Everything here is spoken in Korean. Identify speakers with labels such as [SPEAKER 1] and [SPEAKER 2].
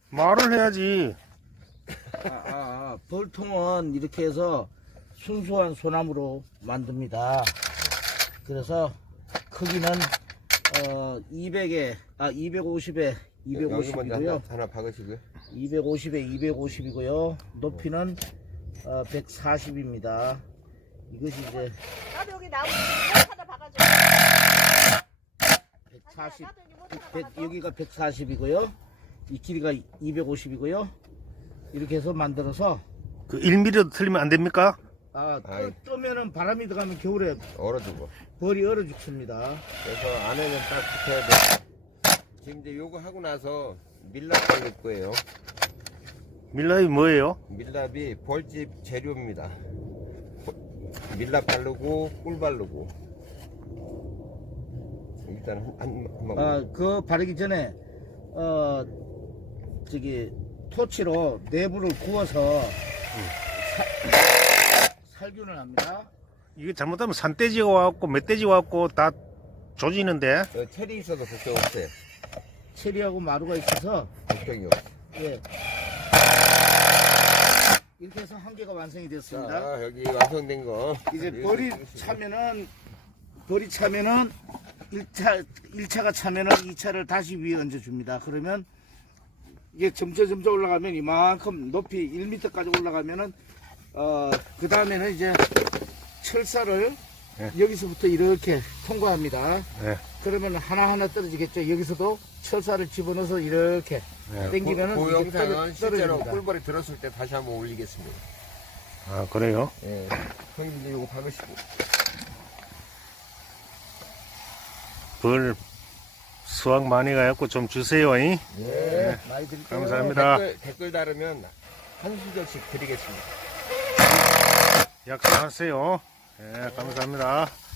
[SPEAKER 1] 말을 해야지.
[SPEAKER 2] 벌통은 이렇게 해서 순수한 소나무로 만듭니다. 그래서 크기는 200에 250에 250이고요.
[SPEAKER 3] 하나 박으시고요.
[SPEAKER 2] 250에 250이고요. 높이는 140입니다. 이것이 이제
[SPEAKER 4] 나도 여기 나무 하나 박아줘.
[SPEAKER 2] 140, 여기가 140이고요. 이 길이가 250이고요. 이렇게 해서 만들어서
[SPEAKER 1] 그 1mm도 틀리면 안 됩니까?
[SPEAKER 2] 뜨면은 바람이 들어가면 겨울에
[SPEAKER 3] 얼어두고.
[SPEAKER 2] 벌이 얼어 죽습니다.
[SPEAKER 3] 그래서 안에는 딱 붙어야 돼. 지금 이제 요거 하고 나서 밀랍 바를 거예요.
[SPEAKER 1] 밀랍이 뭐예요?
[SPEAKER 3] 밀랍이 벌집 재료입니다. 밀랍 바르고 꿀 바르고. 일단 한번.
[SPEAKER 2] 그 바르기 전에 토치로 내부를 구워서 살균을 합니다.
[SPEAKER 1] 이게 잘못하면 산돼지가 와갖고 멧돼지가 와갖고 다 조지는데.
[SPEAKER 3] 체리 있어도 걱정 없어요.
[SPEAKER 2] 체리하고 마루가 있어서
[SPEAKER 3] 걱정이 없어요.
[SPEAKER 2] 예. 이렇게 해서 한 개가 완성이 됐습니다.
[SPEAKER 3] 자, 여기 완성된 거.
[SPEAKER 2] 이제 벌이 차면은 1차가 차면은 2차를 다시 위에 얹어줍니다. 그러면 이게 점점 올라가면 이만큼 높이 1m까지 올라가면은 그 다음에는 이제 철사를 여기서부터 이렇게 통과합니다. 그러면 하나하나 떨어지겠죠. 여기서도 철사를 집어넣어서 이렇게 당기면은
[SPEAKER 3] 그 영상은 실제로
[SPEAKER 2] 떨어집니다.
[SPEAKER 3] 꿀벌이 들었을 때 다시 한번 올리겠습니다.
[SPEAKER 1] 아, 그래요?
[SPEAKER 3] 예. 형님들 이거 박으시고.
[SPEAKER 1] 벌 수확 많이 가갖고 좀 주세요. 잉?
[SPEAKER 2] 예, 많이 드릴게요.
[SPEAKER 1] 감사합니다.
[SPEAKER 3] 댓글 달으면 한 수저씩 드리겠습니다.
[SPEAKER 1] 약속하세요. 예, 감사합니다.